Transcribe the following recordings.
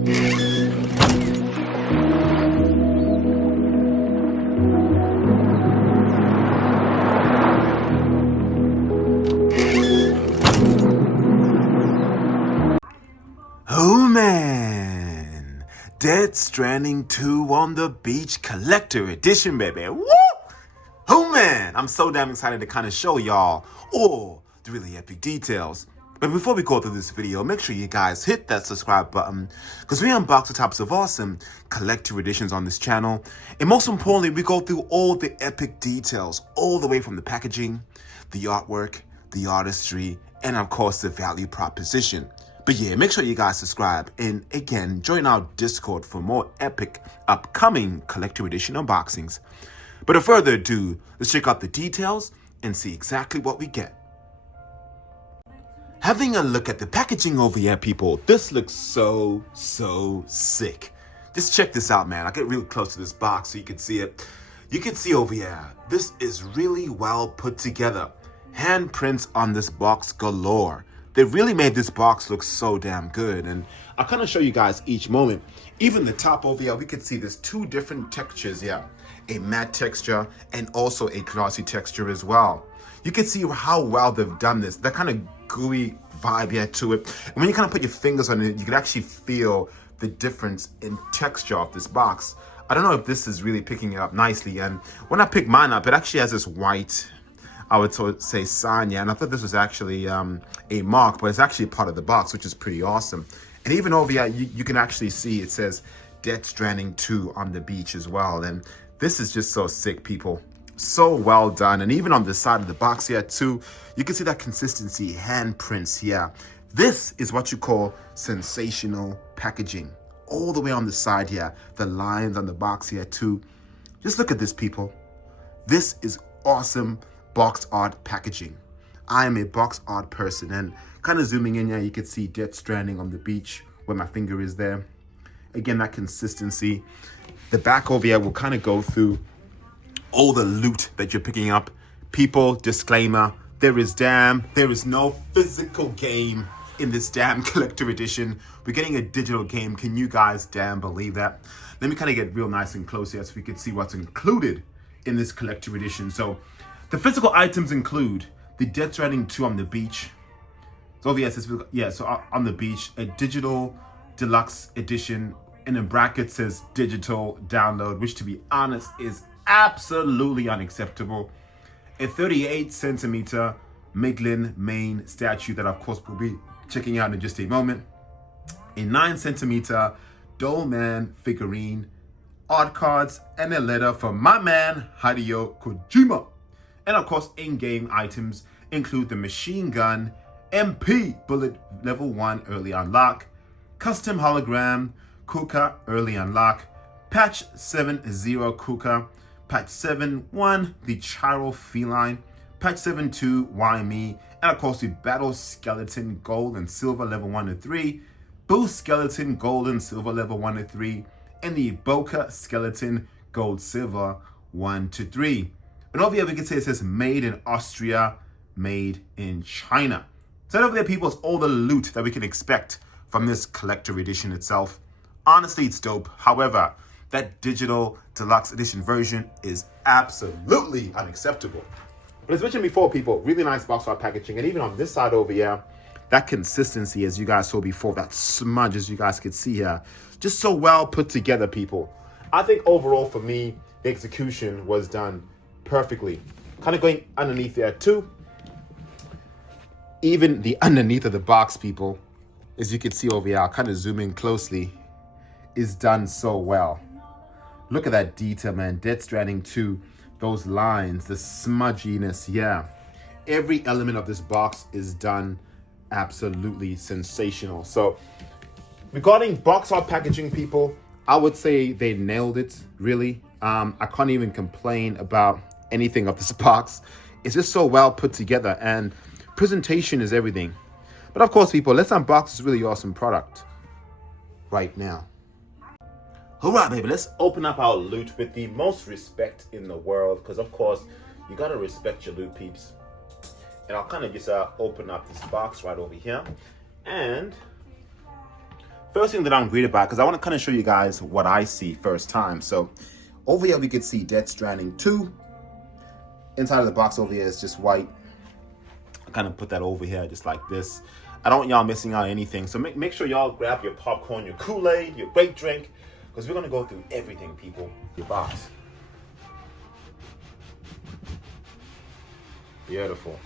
Oh man, Death Stranding 2 on the Beach Collector Edition, baby. Woo! Oh man, I'm so damn excited to kind of show y'all all the really epic details. But before we go through this video, make sure you guys hit that subscribe button because we unbox the types of awesome collector editions on this channel. And most importantly, we go through all the epic details, all the way from the packaging, the artwork, the artistry, and of course the value proposition. But yeah, make sure you guys subscribe and again, join our Discord for more epic upcoming collector edition unboxings. But without further ado, let's check out the details and see exactly what we get. Having a look at the packaging over here, people, this looks so sick. Just check this out, man. I'll get real close to this box so you can see it. You can see over here, this is really well put together. Handprints on this box galore. They really made this box look so damn good, and I'll kind of show you guys each moment. Even the top over here, we can see there's two different textures here. A matte texture and also a glossy texture as well. You can see how well they've done this. That kind of gooey vibe here to it. And when you kind of put your fingers on it, you can actually feel the difference in texture of this box. I don't know if this is really picking it up nicely, and when I pick mine up, it actually has this white, I would say, sign, yeah, and I thought this was actually a mark, but it's actually part of the box, which is pretty awesome. And even over here, you can actually see it says Death Stranding 2 on the beach as well. And this is just so sick, people. So well done. And even on the side of the box here too, you can see that consistency, handprints here. This is what you call sensational packaging. All the way on the side here, the lines on the box here too. Just look at this, people. This is awesome box art packaging. I am a box art person, and kind of zooming in here, you can see Death Stranding on the beach where my finger is there. Again, that consistency. The back over here will kind of go through all the loot that you're picking up. People, disclaimer, there is no physical game in this damn collector edition. We're getting a digital game. Can you guys damn believe that? Let me kind of get real nice and close here so we can see what's included in this collector edition. So the physical items include the Death Stranding 2 on the beach. So over here it says, yeah, so on the beach, a digital deluxe edition, and in brackets says digital download, which to be honest is absolutely unacceptable. A 38 centimeter Magellan main statue that of course we'll be checking out in just a moment. A 9 centimeter Dollman figurine, art cards, and a letter from my man Hideo Kojima. And of course, in-game items include the machine gun, MP bullet level 1 early unlock, custom hologram, Kuka early unlock, patch 7.0 Kuka, patch 7.1 the Chiral feline, patch 7.2 Why Me, and of course the battle skeleton gold and silver level 1 to 3, boost skeleton gold and silver level 1 to 3, and the Boca skeleton gold silver 1 to 3. And over here we can say it says made in Austria, made in China. So over there, people, is all the loot that we can expect from this collector edition itself. Honestly, it's dope. However, that digital deluxe edition version is absolutely unacceptable. But as mentioned before, people, really nice box art packaging. And even on this side over here, that consistency, as you guys saw before, that smudge, as you guys could see here, just so well put together, people. I think overall for me, the execution was done perfectly. Kind of going underneath there too. Even the underneath of the box, people, as you can see over here, I'll kind of zoom in closely, is done so well. Look at that detail, man. Death Stranding 2, those lines, the smudginess, yeah. Every element of this box is done absolutely sensational. So regarding box art packaging, people, I would say they nailed it, really. I can't even complain about anything of this box. It's just so well put together, and presentation is everything. But of course, people, let's unbox this really awesome product right now. All right, baby, let's open up our loot with the most respect in the world, because of course, you gotta respect your loot, peeps. And I'll kind of just open up this box right over here. And First thing that I'm greeted by, because I want to kind of show you guys what I see first time. So over here we could see Death Stranding 2. Inside of the box over here is just white. I kind of put that over here just like this. I don't want y'all missing out on anything. So make sure y'all grab your popcorn, your Kool-Aid, your grape drink, because we're going to go through everything, people. Your box. Beautiful.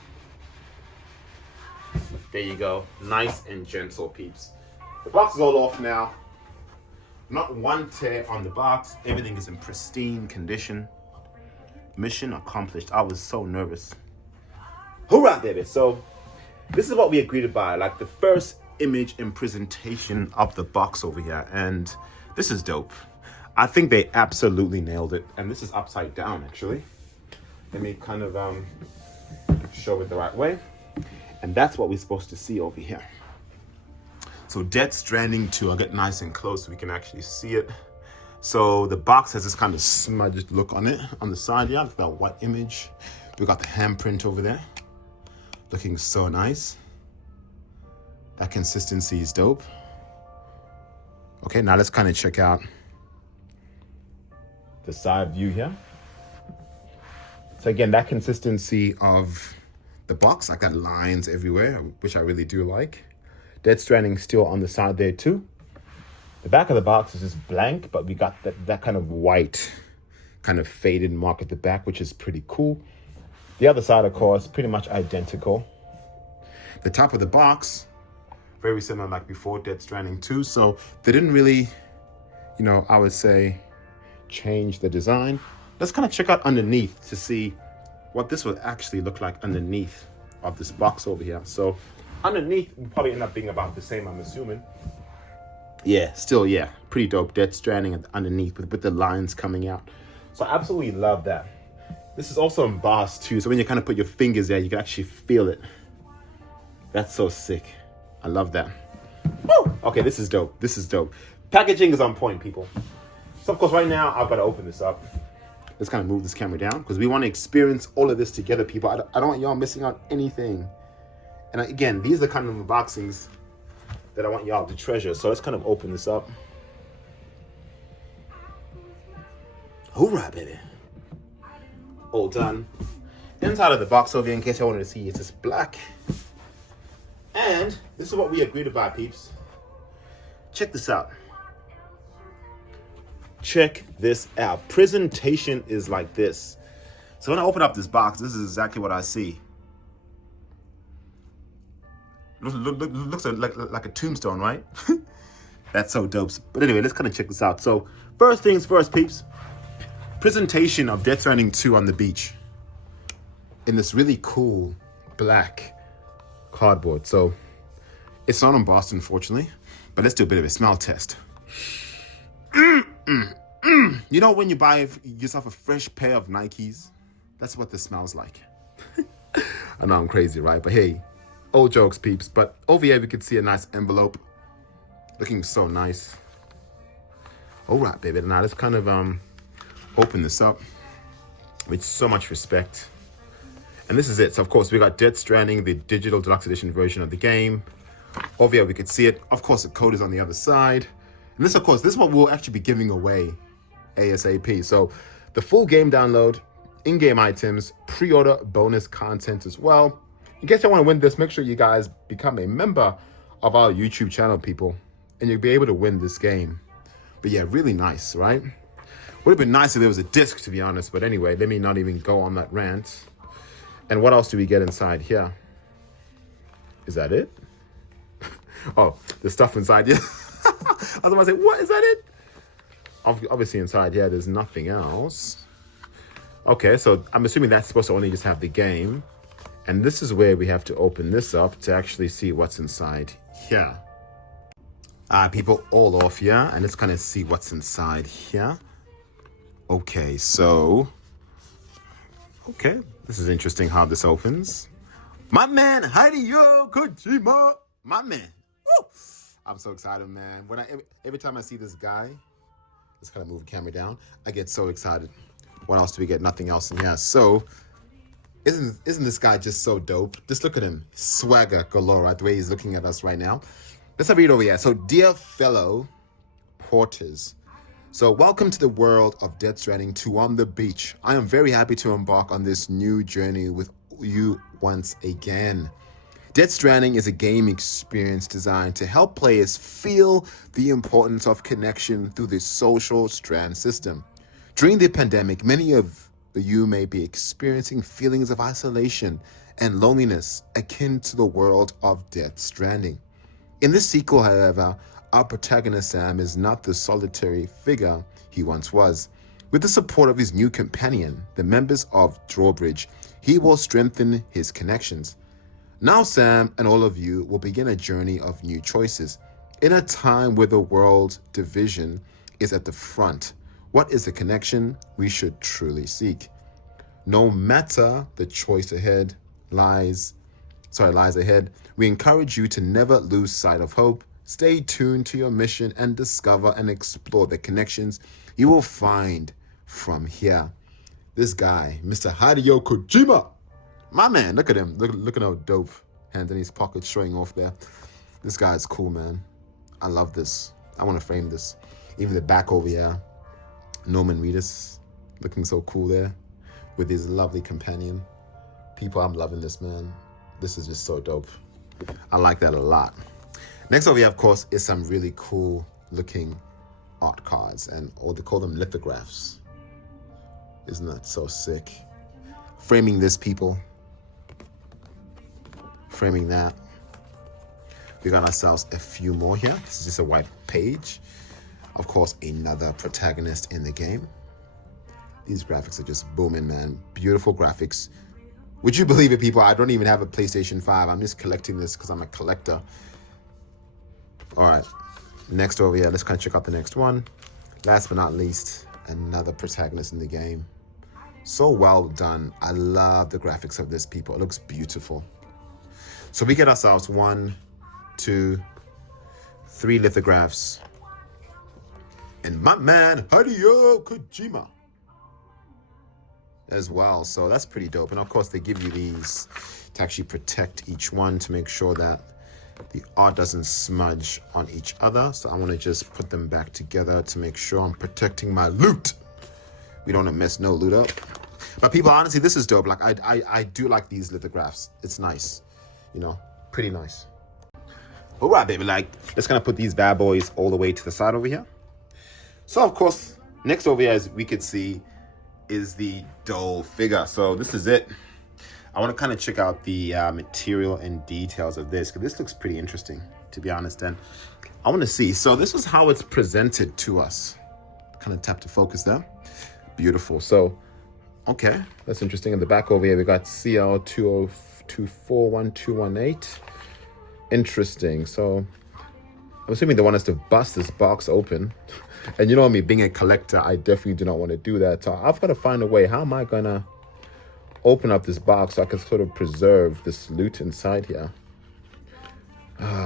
There you go. Nice and gentle, peeps. The box is all off now. Not one tear on the box. Everything is in pristine condition. Mission accomplished. I was so nervous. Hoorah, baby. So this is what we agreed to buy. Like the first image and presentation of the box over here. And this is dope. I think they absolutely nailed it. And this is upside down, actually. Let me kind of show it the right way. And that's what we're supposed to see over here. So Death Stranding 2, I'll get nice and close so we can actually see it. So the box has this kind of smudged look on it. On the side, yeah, look at that white image. We got the handprint over there. Looking so nice. That consistency is dope. Okay, now let's kind of check out the side view here. So again, that consistency of the box, I got lines everywhere, which I really do like. Death Stranding still on the side there too. The back of the box is just blank, but we got that kind of white, kind of faded mark at the back, which is pretty cool. The other side, of course, pretty much identical. The top of the box, very similar like before Death Stranding 2. So they didn't really, you know, I would say, change the design. Let's kind of check out underneath to see what this would actually look like underneath of this box over here. So underneath will probably end up being about the same, I'm assuming. Yeah, still, yeah, pretty dope. Death Stranding underneath with the lines coming out. So I absolutely love that. This is also embossed too, so when you kind of put your fingers there, you can actually feel it. That's so sick. I love that. Woo! Okay, this is dope. This is dope. Packaging is on point, people. So of course, right now, I've got to open this up. Let's kind of move this camera down because we want to experience all of this together, people. I don't want y'all missing out anything. And again, these are the kind of unboxings that I want y'all to treasure. So let's kind of open this up. Hoorah, baby. All done. Inside of the box over here, in case I wanted to see, it's just black. And this is what we agreed to buy, peeps. Check this out. Check this out. Presentation is like this. So when I open up this box, this is exactly what I see. Looks like a tombstone, right? That's so dope. But anyway, let's kind of check this out. So first things first, peeps. Presentation of Death Stranding 2 on the beach. In this really cool black cardboard. So it's not embossed, unfortunately. But let's do a bit of a smell test. You know when you buy yourself a fresh pair of Nikes? That's what this smells like. I know I'm crazy, right? But hey, all jokes, peeps. But over here we can see a nice envelope. Looking so nice. All right, baby. Now let's kind of open this up with so much respect. And this is it. So of course we got Death Stranding, the digital deluxe edition version of the game. Over here we could see it. Of course the code is on the other side. And this, of course, this is what we'll actually be giving away ASAP. So the full game download, in-game items, pre-order bonus content as well. In case you want to win this, make sure you guys become a member of our YouTube channel, people, and you'll be able to win this game. But yeah, really nice, right? Would have been nice if there was a disc, to be honest. But anyway, let me not even go on that rant. And what else do we get inside here? Is that it? Oh, there's stuff inside here. I was about to say, what, is that it? Obviously inside here, there's nothing else. Okay, so I'm assuming that's supposed to only just have the game. And this is where we have to open this up to actually see what's inside here. People, all off here. And let's kind of see what's inside here. Okay, so... Okay, this is interesting how this opens. My man, Hideo Kojima. My man. Woo! I'm so excited, man. Every time I see this guy, let's kind of move the camera down, I get so excited. What else do we get? Nothing else in here. So, isn't this guy just so dope? Just look at him. Swagger galore, right? The way he's looking at us right now. Let's read over here. So, dear fellow porters, so welcome to the world of Death Stranding 2 on the beach. I am very happy to embark on this new journey with you once again. Death Stranding is a game experience designed to help players feel the importance of connection through the social strand system. During the pandemic, many of you may be experiencing feelings of isolation and loneliness akin to the world of Death Stranding. In this sequel, however, our protagonist Sam is not the solitary figure he once was. With the support of his new companion, the members of Drawbridge, he will strengthen his connections. Now Sam and all of you will begin a journey of new choices. In a time where the world division is at the front, what is the connection we should truly seek? No matter the choice ahead lies ahead, we encourage you to never lose sight of hope. Stay tuned to your mission and discover and explore the connections you will find from here. This guy, Mr. Hideo Kojima, my man, look at him. Look at how dope. Hands in his pockets showing off there. This guy's cool, man. I love this. I want to frame this. Even the back over here, Norman Reedus, looking so cool there with his lovely companion. People, I'm loving this, man. This is just so dope. I like that a lot. Next over here, of course, is some really cool looking art cards, or they call them lithographs. Isn't that so sick? Framing this, people. Framing that. We got ourselves a few more here. This is just a white page. Of course, another protagonist in the game. These graphics are just booming, man. Beautiful graphics. Would you believe it, people? I don't even have a PlayStation 5. I'm just collecting this because I'm a collector. All right. Next over here, let's kind of check out the next one. Last but not least, another protagonist in the game. So well done. I love the graphics of this, people. It looks beautiful. So we get ourselves 1, 2, 3 lithographs. And my man, Hideo Kojima, as well. So that's pretty dope. And of course, they give you these to actually protect each one to make sure that the art doesn't smudge on each other. So I want to just put them back together to make sure I'm protecting my loot. We don't want to mess no loot up. But people, honestly, this is dope. Like I do like these lithographs. It's nice. You know, pretty nice. All right, baby, like, let's kind of put these bad boys all the way to the side over here. So, of course, next over here, as we could see, is the doll figure. So this is it. I want to kind of check out the material and details of this, because this looks pretty interesting, to be honest. And I want to see. So this is how it's presented to us. Kind of tap to focus there. Beautiful. So, okay, that's interesting. In the back over here, we got CL2041218. Interesting. So I'm assuming they want us to bust this box open. And you know me, being a collector, I definitely do not want to do that. So I've got to find a way. How am I going to open up this box so I can sort of preserve this loot inside here?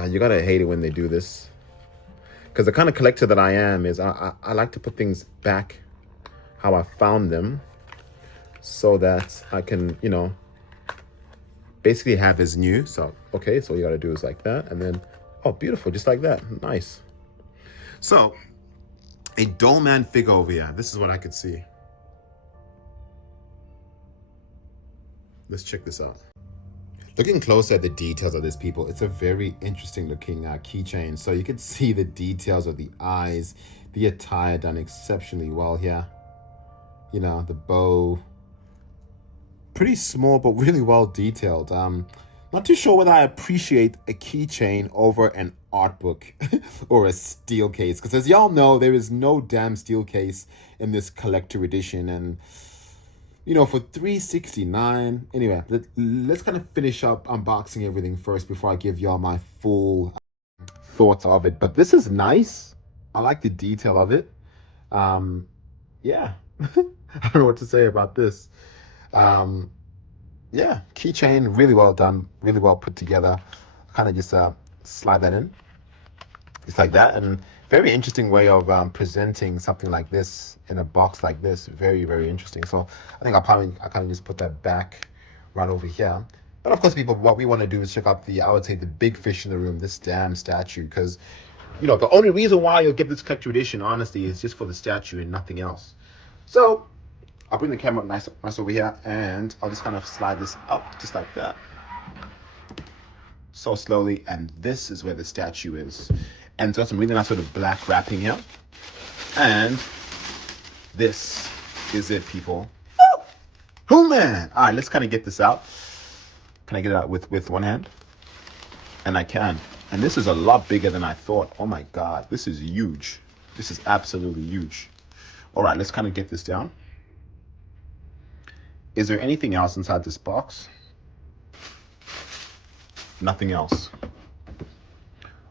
You got to hate it when they do this. Because the kind of collector that I am is I like to put things back how I found them so that I can, you know, basically have as new. So, okay, so all you got to do is like that. And then, oh, beautiful, just like that. Nice. So, a Dollman figure over here. This is what I could see. Let's check this out. Looking closer at the details of this, people, it's a very interesting looking keychain. So you can see the details of the eyes, the attire done exceptionally well here. You know, the bow, pretty small, but really well detailed. Not too sure whether I appreciate a keychain over an art book or a steel case, because as y'all know, there is no damn steel case in this collector edition. And you know, for $369. Anyway, let's kind of finish up unboxing everything first before I give y'all my full thoughts of it. But this is nice. I like the detail of it. Yeah. I don't know what to say about this. Yeah, keychain, really well done, really well put together. Kind of just slide that in, just like that. And very interesting way of presenting something like this in a box like this. Very, very interesting. So I think I'll kind of just put that back right over here. But of course, people, what we want to do is check out the, I would say, the big fish in the room, this damn statue. Because, you know, the only reason why you'll get this collector edition, honestly, is just for the statue and nothing else. So, I'll bring the camera nice over here, and I'll just kind of slide this up, just like that. So slowly, and this is where the statue is. And it's got some really nice sort of black wrapping here. And this is it, people. Oh, man. All right, let's kind of get this out. Can I get it out with one hand? And I can. And this is a lot bigger than I thought. Oh, my God. This is huge. This is absolutely huge. All right, let's kind of get this down. Is there anything else inside this box? Nothing else.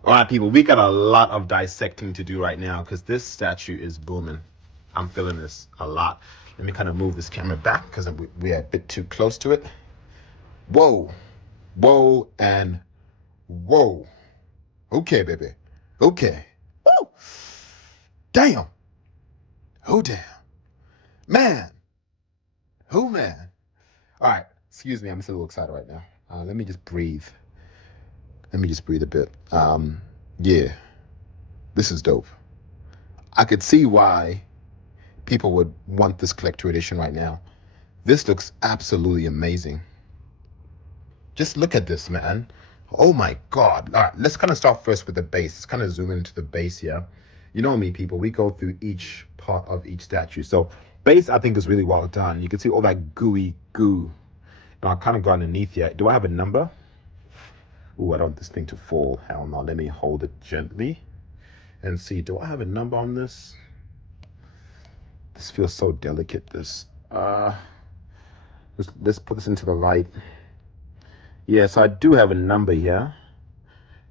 All right, people, we got a lot of dissecting to do right now because this statue is booming. I'm feeling this a lot. Let me kind of move this camera back because we're a bit too close to it. Whoa, whoa, and whoa. Okay, baby. Okay. Woo. Damn. Oh, damn. Man. Oh, man. All right. Excuse me. I'm just a little excited right now. Let me just breathe. Let me just breathe a bit. Yeah. This is dope. I could see why people would want this collector edition right now. This looks absolutely amazing. Just look at this, man. Oh my God. All right, let's kind of start first with the base. Let's kind of zoom into the base here. You know me, people, we go through each part of each statue. So base, I think, is really well done. You can see all that gooey goo. And I'll kind of go underneath here. Do I have a number? Ooh, I don't want this thing to fall. Hell no. Let me hold it gently and see. Do I have a number on this? This feels so delicate. This let's put this into the light. Yes, I do have a number here.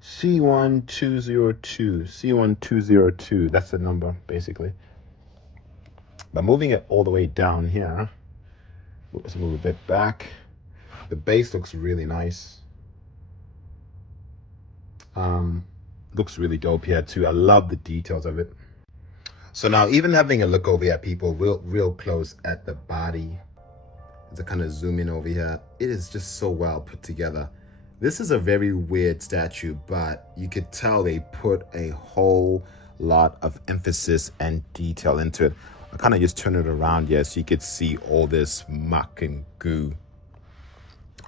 C1202. C1202. That's the number, basically. But moving it all the way down here, let's move a bit back. The base looks really nice. Looks really dope here too. I love the details of it. So now, even having a look over here, people, real close at the body, to kind of zoom in over here, it is just so well put together. This is a very weird statue, but you could tell they put a whole lot of emphasis and detail into it. I kind of just turn it around here so you could see all this muck and goo.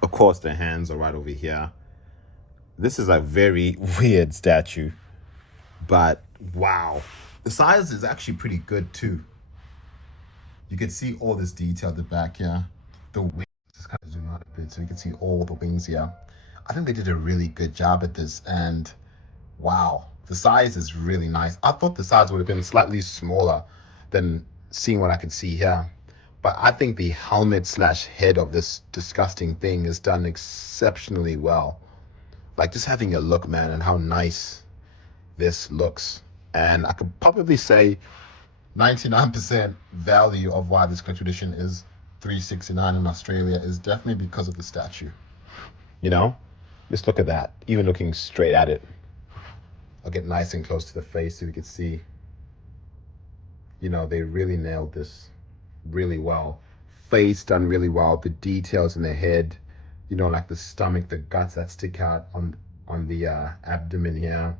Of course, the hands are right over here. This is a very weird statue, but wow. The size is actually pretty good too. You can see all this detail at the back here. The wings, just kind of zoom out a bit so you can see all the wings here. I think they did a really good job at this, and wow, the size is really nice. I thought the size would have been slightly smaller than seeing what I could see here. But I think the helmet slash head of this disgusting thing is done exceptionally well. Like, just having a look, man, and how nice this looks. And I could probably say 99% value of why this collector edition is $369 in Australia is definitely because of the statue. You know, just look at that. Even looking straight at it, I'll get nice and close to the face so you can see. You know, they really nailed this really well. Face done really well. The details in the head, you know, like the stomach, the guts that stick out on the abdomen here,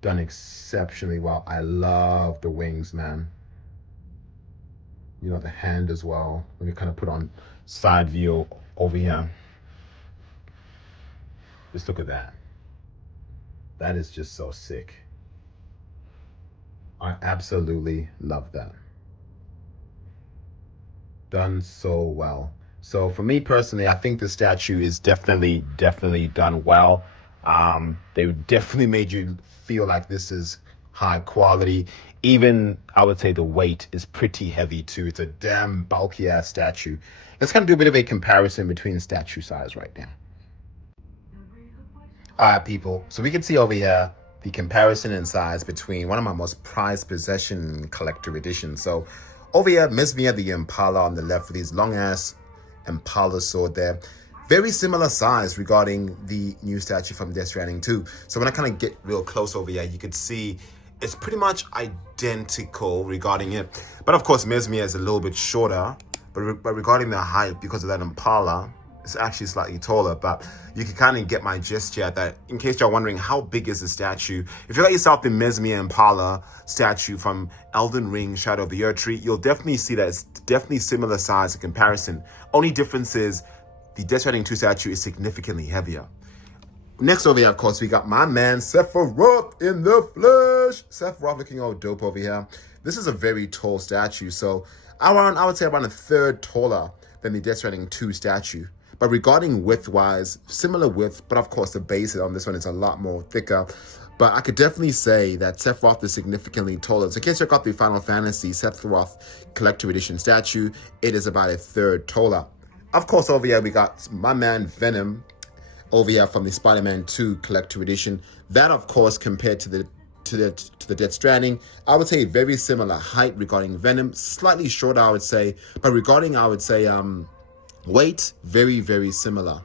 done exceptionally well. I love the wings, man. You know, the hand as well. Let me kind of put on side view over here. Just look at that. That is just so sick. I absolutely love that. Done so well. So for me personally, I think the statue is definitely done well. They definitely made you feel like this is high quality. Even, I would say, the weight is pretty heavy too. It's a damn bulky ass statue. Let's kind of do a bit of a comparison between statue size right now. All right, people. So we can see over here the comparison in size between one of my most prized possession collector editions. So over here, Mesmia the Impala on the left with these long ass Impala sword there. Very similar size regarding the new statue from Death Stranding 2. So when I kind of get real close over here, you could see it's pretty much identical regarding it. But of course, Mesmia is a little bit shorter. But regarding the height, because of that Impala, It's actually slightly taller, but you can kind of get my gist here that in case you're wondering how big is the statue, if you got yourself the Mesmere Impala statue from Elden Ring Shadow of the Erdtree, you'll definitely see that it's definitely similar size in comparison. Only difference is the Death Stranding 2 statue is significantly heavier. Next over here, of course, we got my man Sephiroth in the flesh. Sephiroth looking all dope over here. This is a very tall statue, so I would say around a third taller than the Death Stranding 2 statue. But regarding width-wise, similar width, but of course the base on this one is a lot more thicker. But I could definitely say that Sephiroth is significantly taller. So in case you got the Final Fantasy Sephiroth Collector Edition statue, it is about a third taller. Of course, over here we got my man Venom over here from the Spider-Man 2 Collector Edition. That, of course, compared to the Death Stranding, I would say very similar height regarding Venom, slightly shorter, I would say, but regarding, I would say, weight, very, very similar.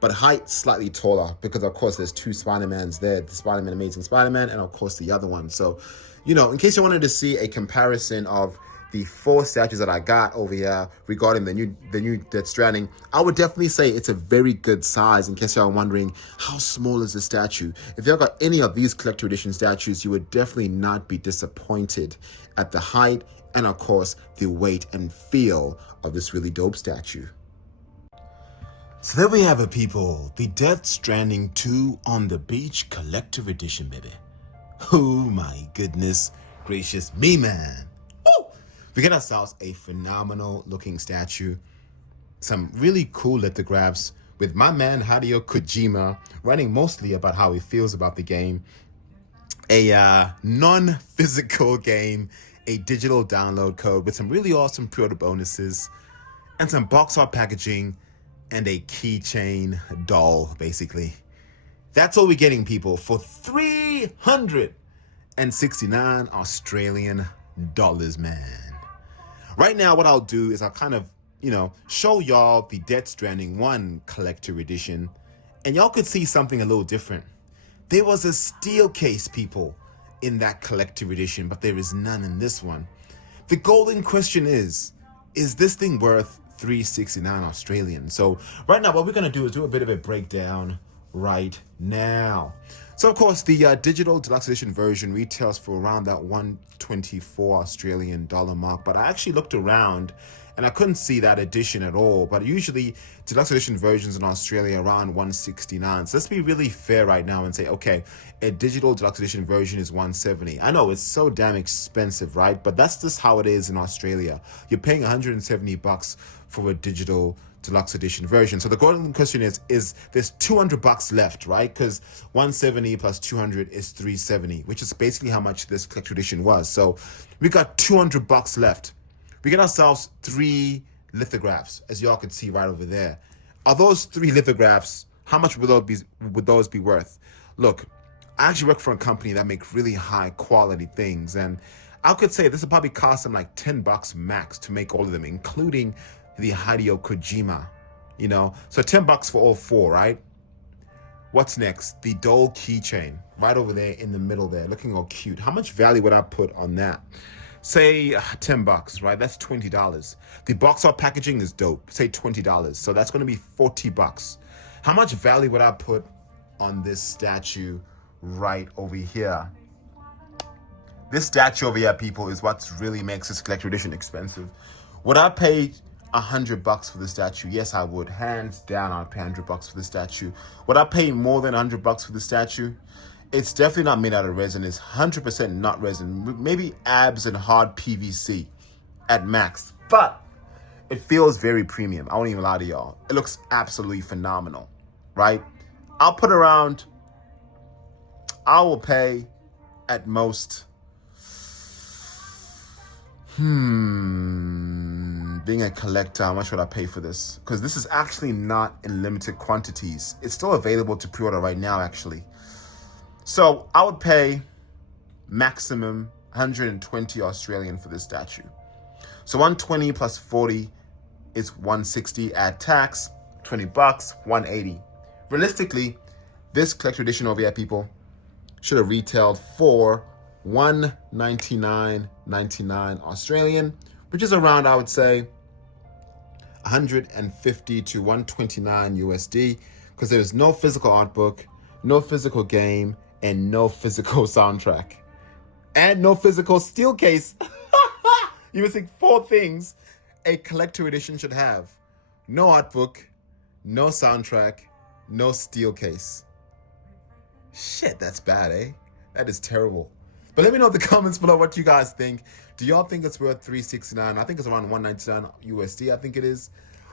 But height, slightly taller, because of course there's two Spider-Mans there, the Spider-Man Amazing Spider-Man, and of course the other one. So, you know, in case you wanted to see a comparison of the 4 statues that I got over here regarding the new Death Stranding, I would definitely say it's a very good size. In case y'all are wondering, how small is the statue? If y'all got any of these collector edition statues, you would definitely not be disappointed at the height and of course the weight and feel of this really dope statue. So there we have it, people. The Death Stranding 2 on the Beach Collector Edition, baby. Oh my goodness gracious me, man. Woo! We get ourselves a phenomenal looking statue. Some really cool lithographs with my man Hideo Kojima writing mostly about how he feels about the game. A non-physical game, a digital download code with some really awesome pre-order bonuses and some box art packaging and a keychain doll, basically. That's all we're getting, people, for 369 Australian dollars, man. Right now, what I'll do is I'll kind of, show y'all the Death Stranding 1 Collector Edition, and y'all could see something a little different. There was a steel case, people, in that Collector Edition, but there is none in this one. The golden question is this thing worth 369 Australian? So right now what we're going to do is do a bit of a breakdown right now. So of course the digital deluxe edition version retails for around that 124 Australian dollar mark, but I actually looked around and I couldn't see that edition at all. But usually deluxe edition versions in Australia are around 169. So let's be really fair right now and say, okay, a digital deluxe edition version is 170. I know it's so damn expensive, right? But that's just how it is in Australia. You're paying 170 bucks for a digital deluxe edition version. So the golden question is there's 200 bucks left, right? Because 170 plus 200 is 370, which is basically how much this collector edition was. So we got 200 bucks left. We get ourselves 3 lithographs, as y'all can see right over there. Are those 3 lithographs, how much would those be worth? Look, I actually work for a company that makes really high quality things, and I could say this would probably cost them like 10 bucks max to make all of them, including the Hideo Kojima, So 10 bucks for all 4, right? What's next? The doll keychain, right over there in the middle there, looking all cute. How much value would I put on that? Say 10 bucks, right? That's $20. The box art packaging is dope. Say $20. So that's going to be 40 bucks. How much value would I put on this statue right over here? This statue over here, people, is what really makes this collector edition expensive. Would I pay 100 bucks for the statue? Yes, I would. Hands down, I'd pay 100 bucks for the statue. Would I pay more than 100 bucks for the statue? It's definitely not made out of resin. It's 100% not resin. Maybe abs and hard PVC at max. But it feels very premium. I won't even lie to y'all. It looks absolutely phenomenal, right? I will pay at most, being a collector, how much would I pay for this? Because this is actually not in limited quantities. It's still available to pre-order right now, actually. So I would pay maximum 120 Australian for this statue. So 120 plus 40 is 160. Add tax, 20 bucks, 180. Realistically, this collector edition over here, people, should have retailed for 199.99 Australian, which is around, I would say, 150 to 129 USD, because there's no physical art book, no physical game, and no physical soundtrack. And no physical steel case. You're missing 4 things a collector edition should have. No art book, no soundtrack, no steel case. Shit, that's bad, eh? That is terrible. But let me know in the comments below what you guys think. Do y'all think it's worth $369? I think it's around 199 USD, I think it is.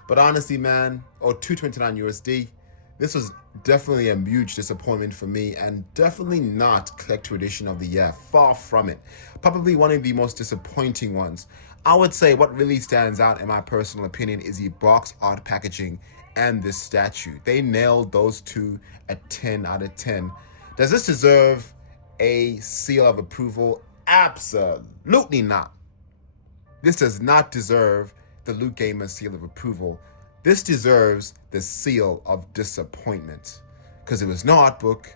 But honestly, man, or 229 USD, this was definitely a huge disappointment for me, and definitely not collector edition of the year. Far from it. Probably one of the most disappointing ones. I would say what really stands out in my personal opinion is the box art packaging and this statue. They nailed those two at 10 out of 10. Does this deserve a seal of approval? Absolutely not. This does not deserve the Loot Gamer seal of approval. This deserves the seal of disappointment, because there was no art book,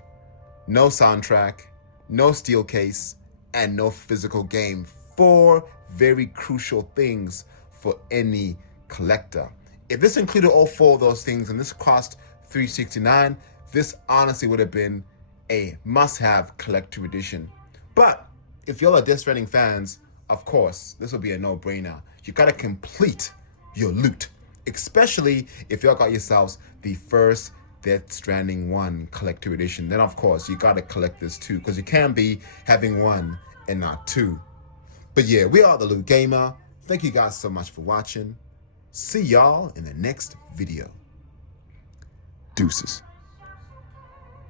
no soundtrack, no steel case, and no physical game. 4 very crucial things for any collector. If this included all 4 of those things and this cost $369, this honestly would have been a must-have collector edition. But if y'all are Death Stranding fans, of course, this will be a no-brainer. You gotta complete your loot, especially if y'all got yourselves the first Death Stranding 1 collector edition. Then of course you gotta collect this too, because you can't be having 1 and not 2. But yeah, we are the Loot Gamer. Thank you guys so much for watching. See y'all in the next video. Deuces.